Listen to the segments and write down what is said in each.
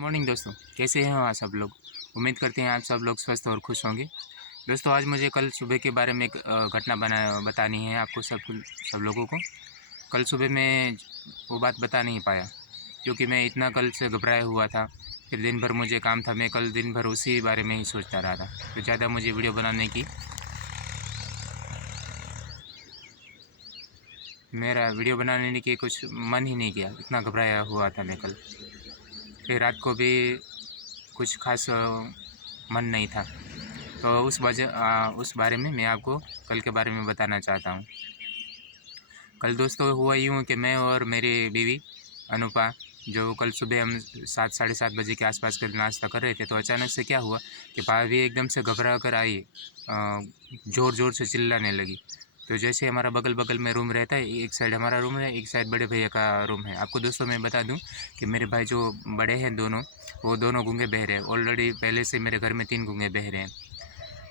Morning दोस्तों, कैसे हैं आप सब लोग। उम्मीद करते हैं आप सब लोग स्वस्थ और खुश होंगे। दोस्तों, आज मुझे कल सुबह के बारे में एक घटना बतानी है आपको सब लोगों को। कल सुबह मैं वो बात बता नहीं पाया क्योंकि मैं इतना कल से घबराया हुआ था। फिर दिन भर मुझे काम था, मैं कल दिन भर उसी बारे में ही सोचता रहा था। तो ज़्यादा मुझे वीडियो बनाने की मेरा वीडियो बनाने की कुछ मन ही नहीं किया, इतना घबराया हुआ था मैं कल। फिर रात को भी कुछ खास मन नहीं था। तो उस बारे में मैं आपको कल के बारे में बताना चाहता हूँ। कल दोस्तों हुआ यूँ कि मैं और मेरी बीवी अनुपा, जो कल सुबह हम 7 साढ़े 7 बजे के आसपास का नाश्ता कर रहे थे, तो अचानक से क्या हुआ कि भाभी एकदम से घबरा कर आई, ज़ोर ज़ोर से चिल्लाने लगी। तो जैसे हमारा बगल बगल में रूम रहता है, एक साइड हमारा रूम है, एक साइड बड़े भैया का रूम है। आपको दोस्तों मैं बता दूं कि मेरे भाई जो बड़े हैं दोनों, वो दोनों गूंगे बहरे हैं। ऑलरेडी पहले से मेरे घर में 3 गूंगे बहरे हैं।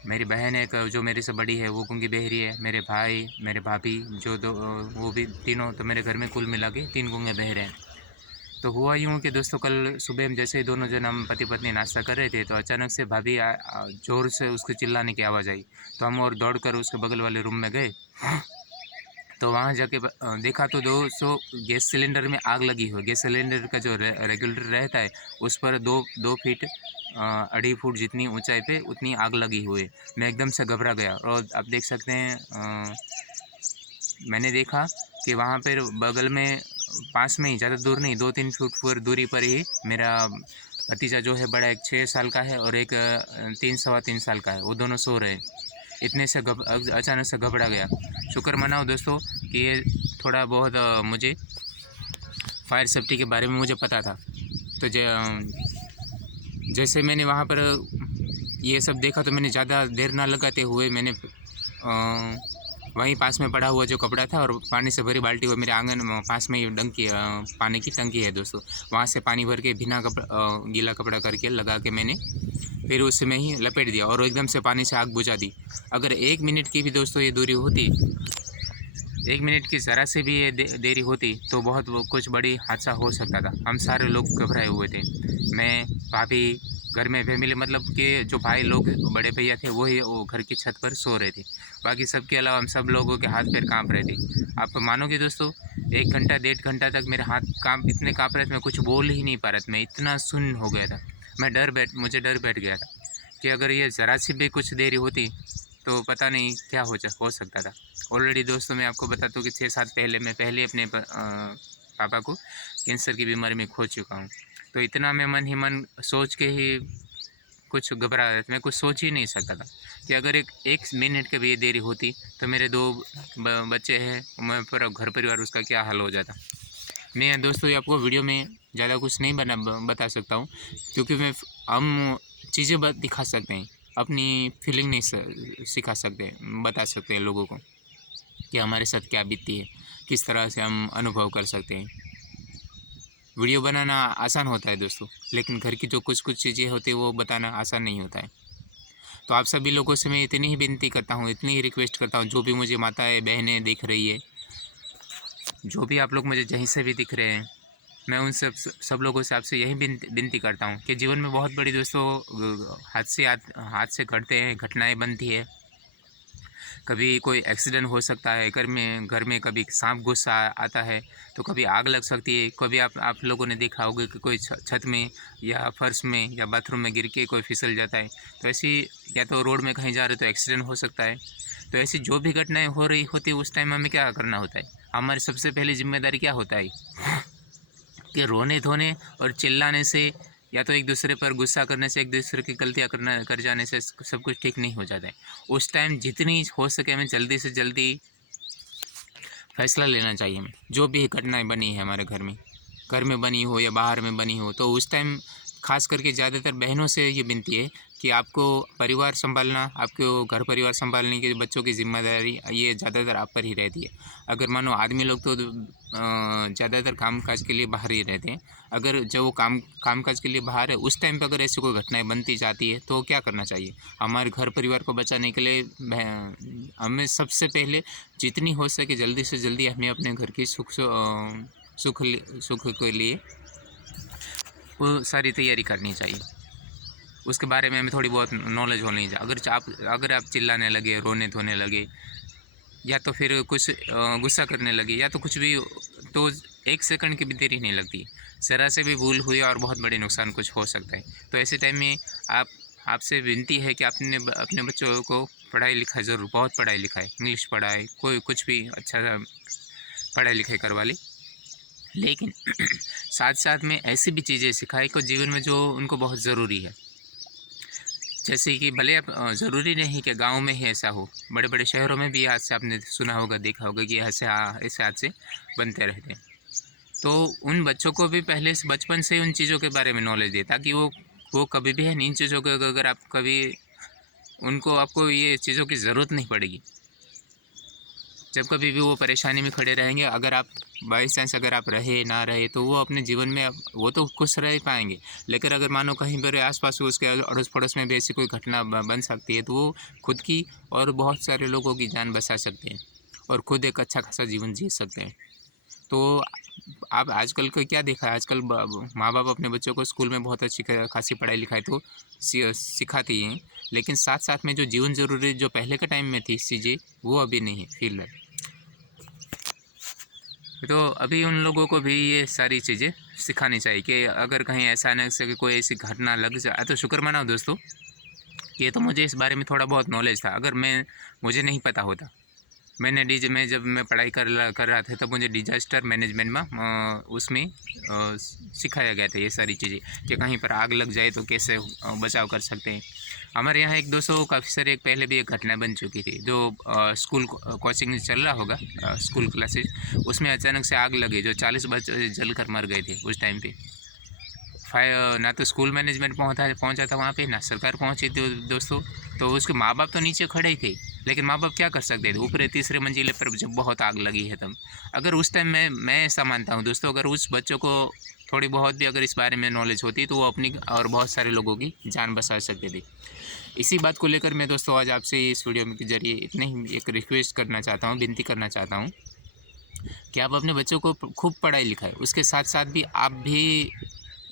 मेरी बहन एक जो मेरे से बड़ी है वो गूंगी बहरी है। मेरे भाई, मेरे भाभी जो दो, वो भी तीनों, तो मेरे घर में कुल मिला के 3 गूंगे बहरे हैं। तो हुआ यूँ कि दोस्तों कल सुबह हम जैसे दोनों जन हम पति पत्नी नाश्ता कर रहे थे, तो अचानक से भाभी ज़ोर से उसके चिल्लाने की आवाज़ आई। तो हम और दौड़ कर उसके बगल वाले रूम में गए। तो वहाँ जाके देखा तो 200 गैस सिलेंडर में आग लगी हुई। गैस सिलेंडर का जो रेगुलेटर रहता है, उस पर 2 फीट 2.5 फुट जितनी ऊंचाई पे उतनी आग लगी हुई है। मैं एकदम से घबरा गया और आप देख सकते हैं, मैंने देखा कि वहाँ पर बगल में पास में ही, ज़्यादा दूर नहीं, 2-3 फुट पर दूरी पर ही मेरा भतीजा जो है बड़ा, एक 6 साल का है और एक 3 सवा 3 साल का है। वो दोनों सो रहे हैं। इतने से अचानक से घबरा गया। शुक्र मनाओ दोस्तों कि ये थोड़ा बहुत मुझे फायर सेफ्टी के बारे में मुझे पता था। तो जैसे मैंने वहाँ पर ये सब देखा, तो मैंने ज़्यादा देर ना लगाते हुए मैंने वहीं पास में पड़ा हुआ जो कपड़ा था और पानी से भरी बाल्टी, वो मेरे आंगन में पास में ही पानी की टंकी है दोस्तों, वहाँ से पानी भर के बिना गीला कपड़ा करके लगा के मैंने फिर उसमें ही लपेट दिया और एकदम से पानी से आग बुझा दी। अगर 1 मिनट की भी दोस्तों ये दूरी होती, 1 मिनट की ज़रा से भी ये देरी होती, तो बहुत कुछ बड़ी हादसा हो सकता था। हम सारे लोग घबराए हुए थे। मैं, भाभी, घर में फैमिली, मतलब कि जो भाई लोग बड़े भैया थे वो घर की छत पर सो रहे थे। बाकी सबके अलावा हम सब लोगों के हाथ पैर काँप रहे थे। आप मानोगे दोस्तों, 1 घंटा 1.5 घंटा तक मेरे हाथ इतने काँप रहे थे, मैं कुछ बोल ही नहीं पा रहा था। मैं इतना सुन्न हो गया था। मुझे डर बैठ गया था कि अगर ये ज़रा सी भी कुछ देरी होती तो पता नहीं क्या हो सकता था। ऑलरेडी दोस्तों मैं आपको बता दूँ कि 6 साल पहले मैं अपने पापा को कैंसर की बीमारी में खो चुका हूँ। तो इतना मैं मन ही मन सोच के ही कुछ घबरा रहा था। मैं कुछ सोच ही नहीं सकता था कि अगर एक मिनट की भी ये देरी होती तो मेरे 2 बच्चे हैं, मैं पूरा घर परिवार उसका क्या हाल हो जाता। मैं दोस्तों ये आपको वीडियो में ज़्यादा कुछ नहीं बता सकता हूँ क्योंकि हम चीज़ें दिखा सकते हैं, अपनी फीलिंग नहीं सिखा सकते, बता सकते हैं लोगों को कि हमारे साथ क्या बीतती है, किस तरह से हम अनुभव कर सकते हैं। वीडियो बनाना आसान होता है दोस्तों, लेकिन घर की जो कुछ चीज़ें होती है वो बताना आसान नहीं होता है। तो आप सभी लोगों से मैं इतनी ही विनती करता हूँ, इतनी ही रिक्वेस्ट करता हूँ, जो भी मुझे माताएं बहनें दिख रही है, जो भी आप लोग मुझे कहीं से भी दिख रहे हैं, मैं उन सब लोगों से आपसे यही विनती करता हूँ कि जीवन में बहुत बड़ी दोस्तों हाथ से घटते हैं, घटनाएं बनती है। कभी कोई एक्सीडेंट हो सकता है, घर में कभी सांप गुस्सा आता है, तो कभी आग लग सकती है। कभी आप लोगों ने देखा होगा कि कोई छत में या फर्श में या बाथरूम में गिर के कोई फिसल जाता है। तो ऐसी, या तो रोड में कहीं जा रहे तो एक्सीडेंट हो सकता है। तो ऐसी जो भी घटनाएं हो रही होती है उस टाइम हमें क्या करना होता है, हमारी सबसे पहली जिम्मेदारी क्या होता है कि रोने धोने और चिल्लाने से, या तो एक दूसरे पर गुस्सा करने से, एक दूसरे की गलतियाँ कर जाने से सब कुछ ठीक नहीं हो जाता है। उस टाइम जितनी हो सके हमें जल्दी से जल्दी फैसला लेना चाहिए। हमें जो भी घटनाएं बनी है हमारे घर में बनी हो या बाहर में बनी हो, तो उस टाइम खास करके ज़्यादातर बहनों से ये विनती है कि आपको परिवार संभालना, आपको घर परिवार संभालने के बच्चों की जिम्मेदारी ये ज़्यादातर आप पर ही रहती है। अगर मानो आदमी लोग तो ज़्यादातर कामकाज के लिए बाहर ही रहते हैं। अगर जो वो कामकाज के लिए बाहर है, उस टाइम पर अगर ऐसी कोई घटनाएं बनती जाती है तो क्या करना चाहिए, हमारे घर परिवार को बचाने के लिए हमें सबसे पहले जितनी हो सके जल्दी से जल्दी हमें अपने घर की सुख के लिए वो सारी तैयारी करनी चाहिए। उसके बारे में हमें थोड़ी बहुत नॉलेज होनी चाहिए। अगर आप चिल्लाने लगे, रोने धोने लगे, या तो फिर कुछ गुस्सा करने लगे, या तो कुछ भी, तो 1 सेकंड की भी देरी नहीं लगती। ज़रा से भी भूल हुई और बहुत बड़े नुकसान कुछ हो सकता है। तो ऐसे टाइम में आपसे विनती है कि अपने बच्चों को पढ़ाई-लिखाई ज़रूर, बहुत पढ़ाई-लिखाई, इंग्लिश पढ़ाए, कोई कुछ भी अच्छा सा पढ़ाई-लिखाई करवा लें। लेकिन साथ-साथ में ऐसी भी चीज़ें सिखाएँ को जीवन में जो उनको बहुत ज़रूरी है। जैसे कि भले आप ज़रूरी नहीं कि गाँव में ही ऐसा हो, बड़े-बड़े शहरों में भी आज से आपने सुना होगा, देखा होगा कि ऐसे हादसे बनते रहते हैं। तो उन बच्चों को भी पहले से बचपन से उन चीज़ों के बारे में नॉलेज दें, ताकि वो कभी भी है इन चीज़ों को, अगर आप कभी आपको ये चीज़ों की ज़रूरत नहीं पड़ेगी। जब कभी भी वो परेशानी में खड़े रहेंगे, अगर आप बाई चांस अगर आप रहे ना रहे, तो वो अपने जीवन में वो तो खुश रह पाएंगे। लेकिन अगर मानो कहीं पर आसपास उसके अड़ोस पड़ोस में भी ऐसी कोई घटना बन सकती है, तो वो खुद की और बहुत सारे लोगों की जान बचा सकते हैं और खुद एक अच्छा खासा जीवन जी सकते हैं। तो आप आजकल को क्या देखा है, आजकल माँ बाप अपने बच्चों को स्कूल में बहुत अच्छी खासी पढ़ाई लिखाई तो सिखाते ही हैं, लेकिन साथ साथ में जो जीवन ज़रूरी जो पहले के टाइम में थी चीज़ें, वो अभी नहीं है फिलहाल। तो अभी उन लोगों को भी ये सारी चीज़ें सिखानी चाहिए कि अगर कहीं अचानक से कोई ऐसी घटना लग जाए, तो शुक्र मनाओ दोस्तों, ये तो मुझे इस बारे में थोड़ा बहुत नॉलेज था। अगर मुझे नहीं पता होता, जब मैं पढ़ाई कर रहा था, तब मुझे डिजास्टर मैनेजमेंट में उसमें सिखाया गया था ये सारी चीज़ें, कि कहीं पर आग लग जाए तो कैसे बचाव कर सकते हैं। हमारे यहाँ एक दोस्तों काफ़ी सारे पहले भी एक घटना बन चुकी थी, जो स्कूल कोचिंग चल रहा होगा, स्कूल क्लासेस, उसमें अचानक से आग लगी, जो 40 बच्चे जल कर मर गए थे उस टाइम पे। ना तो स्कूल मैनेजमेंट पहुंचा था वहाँ पे, ना सरकार पहुंची थी दोस्तों। तो उसके माँ बाप तो नीचे खड़े ही थे, लेकिन माँ बाप क्या कर सकते थे, ऊपर तीसरे मंजिले पर जब बहुत आग लगी है तब। अगर उस टाइम मैं ऐसा मानता हूँ दोस्तों, अगर उस बच्चों को थोड़ी बहुत भी अगर इस बारे में नॉलेज होती, तो वो अपनी और बहुत सारे लोगों की जान बचा सकते थे। इसी बात को लेकर मैं दोस्तों आज आपसे इस वीडियो के जरिए इतने ही एक रिक्वेस्ट करना चाहता हूँ, विनती करना चाहता हूँ कि आप अपने बच्चों को खूब पढ़ाई लिखाएं। उसके साथ साथ भी आप भी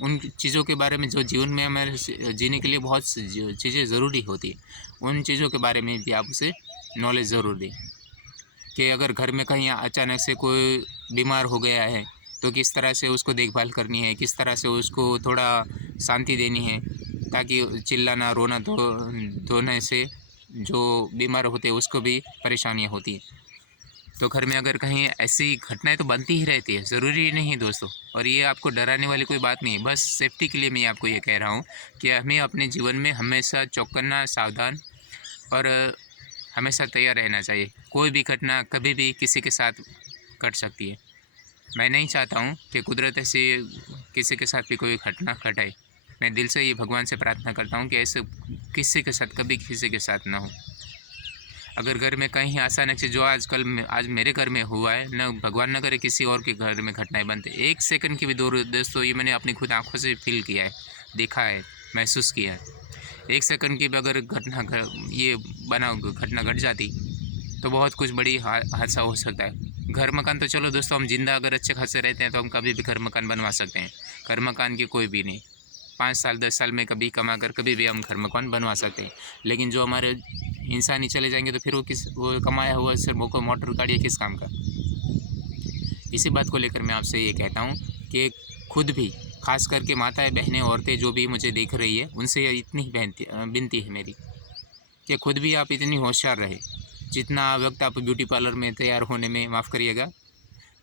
उन चीज़ों के बारे में जो जीवन में हमारे जीने के लिए बहुत चीज़ें ज़रूरी होती है, उन चीज़ों के बारे में भी आप उसे नॉलेज ज़रूर दें। कि अगर घर में कहीं अचानक से कोई बीमार हो गया है, तो किस तरह से उसको देखभाल करनी है, किस तरह से उसको थोड़ा शांति देनी है, ताकि चिल्लाना रोना धोने से जो बीमार होते हैं उसको भी परेशानियाँ होती हैं। तो घर में अगर कहीं ऐसी घटनाएं तो बनती ही रहती है, ज़रूरी नहीं है दोस्तों। और ये आपको डराने वाली कोई बात नहीं है, बस सेफ्टी के लिए मैं आपको ये कह रहा हूँ कि हमें अपने जीवन में हमेशा चौकन्ना, सावधान और हमेशा तैयार रहना चाहिए। कोई भी घटना कभी भी किसी के साथ घट सकती है। मैं नहीं चाहता हूँ कि कुदरत ऐसे किसी के साथ भी कोई घटना घटाए। मैं दिल से ये भगवान से प्रार्थना करता हूँ कि ऐसे किसी के साथ कभी किसी के साथ ना हो। अगर घर में कहीं अचानक से जो आज मेरे घर में हुआ है, न भगवान न करे किसी और के घर में घटनाएं बनते, 1 सेकंड की भी दूर दोस्तों, ये मैंने अपनी खुद आंखों से फील किया है, देखा है, महसूस किया है। 1 सेकंड की भी अगर घटना घट जाती, तो बहुत कुछ बड़ी हादसा हो सकता है। घर मकान तो चलो दोस्तों, हम जिंदा अगर अच्छे खासे रहते हैं तो हम कभी भी घर मकान बनवा सकते हैं। घर मकान की कोई भी नहीं, 5 साल 10 साल में कभी कमा कर कभी भी हम घर मकान बनवा सकते हैं। लेकिन जो हमारे इंसान ही चले जाएंगे, तो फिर वो कमाया हुआ सिर्फ वो मोटर गाड़ी किस काम का। इसी बात को लेकर मैं आपसे ये कहता हूँ कि खुद भी, खास करके माताएं, बहनें, औरतें जो भी मुझे देख रही है, उनसे इतनी ही विनती है मेरी कि खुद भी आप इतनी होशियार रहे। जितना वक्त आप ब्यूटी पार्लर में तैयार होने में, माफ़ करिएगा,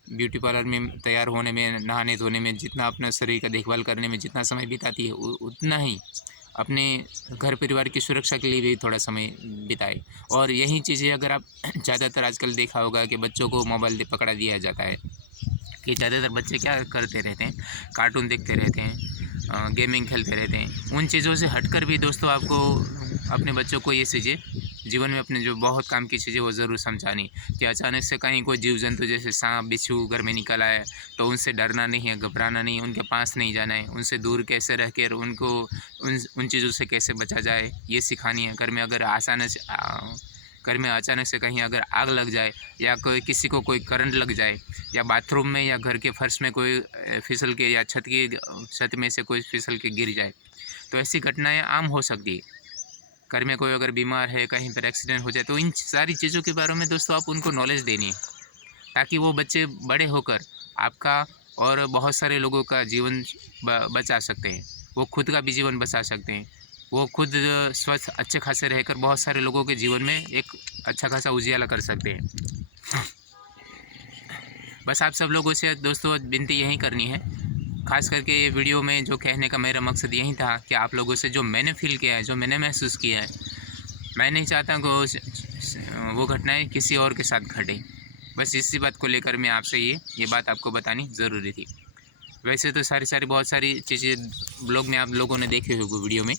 ब्यूटी पार्लर में तैयार होने में, नहाने धोने में, जितना अपना शरीर का देखभाल करने में जितना समय बिताती है, उतना ही अपने घर परिवार की सुरक्षा के लिए भी थोड़ा समय बिताए। और यही चीज़ें अगर आप ज़्यादातर आजकल देखा होगा कि बच्चों को मोबाइल पकड़ा दिया जाता है, कि ज़्यादातर बच्चे क्या करते रहते हैं, कार्टून देखते रहते हैं, गेमिंग खेलते रहते हैं। उन चीज़ों से हटकर भी दोस्तों आपको अपने बच्चों को ये चीज़ें जीवन में अपने जो बहुत काम की चीज़ें वो ज़रूर समझानी, कि अचानक से कहीं कोई जीव जंतु जैसे सांप बिच्छू घर में निकल आए, तो उनसे डरना नहीं है, घबराना नहीं है, उनके पास नहीं जाना है, उनसे दूर कैसे रह कर उनको उन चीज़ों से कैसे बचा जाए, ये सिखानी है। घर में अगर घर में अचानक से कहीं अगर आग लग जाए या कोई किसी को कोई करंट लग जाए या बाथरूम में या घर के फर्श में कोई फिसल के या छत में से कोई फिसल के गिर जाए, तो ऐसी घटनाएं आम हो सकती है। घर में कोई अगर बीमार है, कहीं पर एक्सीडेंट हो जाए, तो इन सारी चीज़ों के बारे में दोस्तों आप उनको नॉलेज देनी है, ताकि वो बच्चे बड़े होकर आपका और बहुत सारे लोगों का जीवन बचा सकते हैं। वो खुद का भी जीवन बचा सकते हैं। वो खुद स्वस्थ अच्छे खासे रहकर बहुत सारे लोगों के जीवन में एक अच्छा खासा उजियाला कर सकते हैं। बस आप सब लोगों से दोस्तों विनती यही करनी है, खास करके ये वीडियो में जो कहने का मेरा मकसद यही था कि आप लोगों से जो मैंने फील किया है, जो मैंने महसूस किया है, मैं नहीं चाहता कि वो घटनाएं किसी और के साथ घटे। बस इसी बात को लेकर मैं आपसे ये बात आपको बतानी ज़रूरी थी। वैसे तो सारी बहुत सारी चीज़ें ब्लॉग में आप लोगों ने देखे होंगे वीडियो में,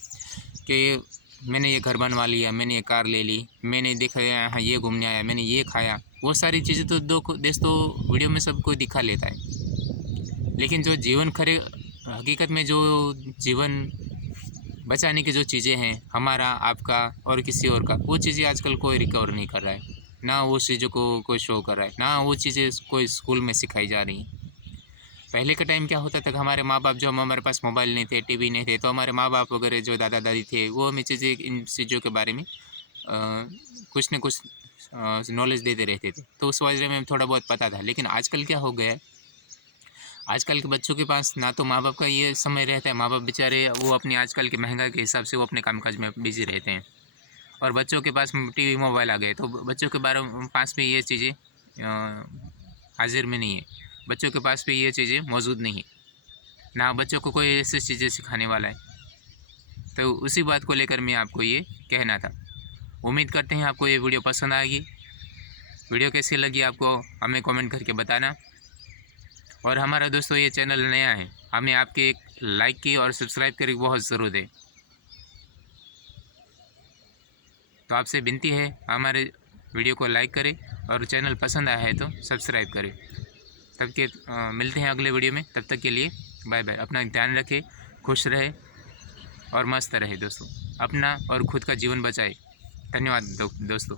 कि मैंने ये घर बनवा लिया, मैंने ये कार ले ली, मैंने देखा यहाँ ये घूमने आया, मैंने ये खाया। वो सारी चीज़ें तो दोस्तों वीडियो में सब कोई दिखा लेता है, लेकिन जो जीवन खरे हकीकत में जो जीवन बचाने की जो चीज़ें हैं, हमारा, आपका और किसी और का, वो चीज़ें आजकल कोई रिकवर नहीं कर रहा है। ना वो चीज़ों को कोई शो कर रहा है, ना वो चीज़ें कोई स्कूल में सिखाई जा रही हैं। पहले का टाइम क्या होता था कि हमारे माँ बाप, जो हमारे पास मोबाइल नहीं थे, टीवी नहीं थे, तो हमारे माँ बाप वगैरह जो दादा दादी थे, वो हमें इन चीज़ों के बारे में कुछ न कुछ नॉलेज देते रहते थे, तो उस वजह में थोड़ा बहुत पता था। लेकिन आजकल क्या हो गया है, आजकल के बच्चों के पास ना तो माँ बाप का ये समय रहता है। माँ बाप बेचारे वो अपनी आजकल की महंगाई के हिसाब से वो अपने कामकाज में बिजी रहते हैं, और बच्चों के पास टीवी मोबाइल आ गए, तो बच्चों के पास में ये चीज़ें हाजिर में नहीं है। बच्चों के पास भी ये चीज़ें मौजूद नहीं है, ना बच्चों को कोई ऐसी चीज़ें सिखाने वाला है। तो उसी बात को लेकर मैं आपको ये कहना था। उम्मीद करते हैं आपको ये वीडियो पसंद आएगी। वीडियो कैसी लगी आपको हमें कमेंट करके बताना। और हमारा दोस्तों ये चैनल नया है, हमें आपके एक लाइक की और सब्सक्राइब करने की बहुत ज़रूरत है। तो आपसे विनती है, हमारे वीडियो को लाइक करें और चैनल पसंद आया है तो सब्सक्राइब करें। तब के मिलते हैं अगले वीडियो में, तब तक के लिए बाय बाय। अपना ध्यान रखें, खुश रहे और मस्त रहे दोस्तों। अपना और खुद का जीवन बचाए। धन्यवाद दोस्तों।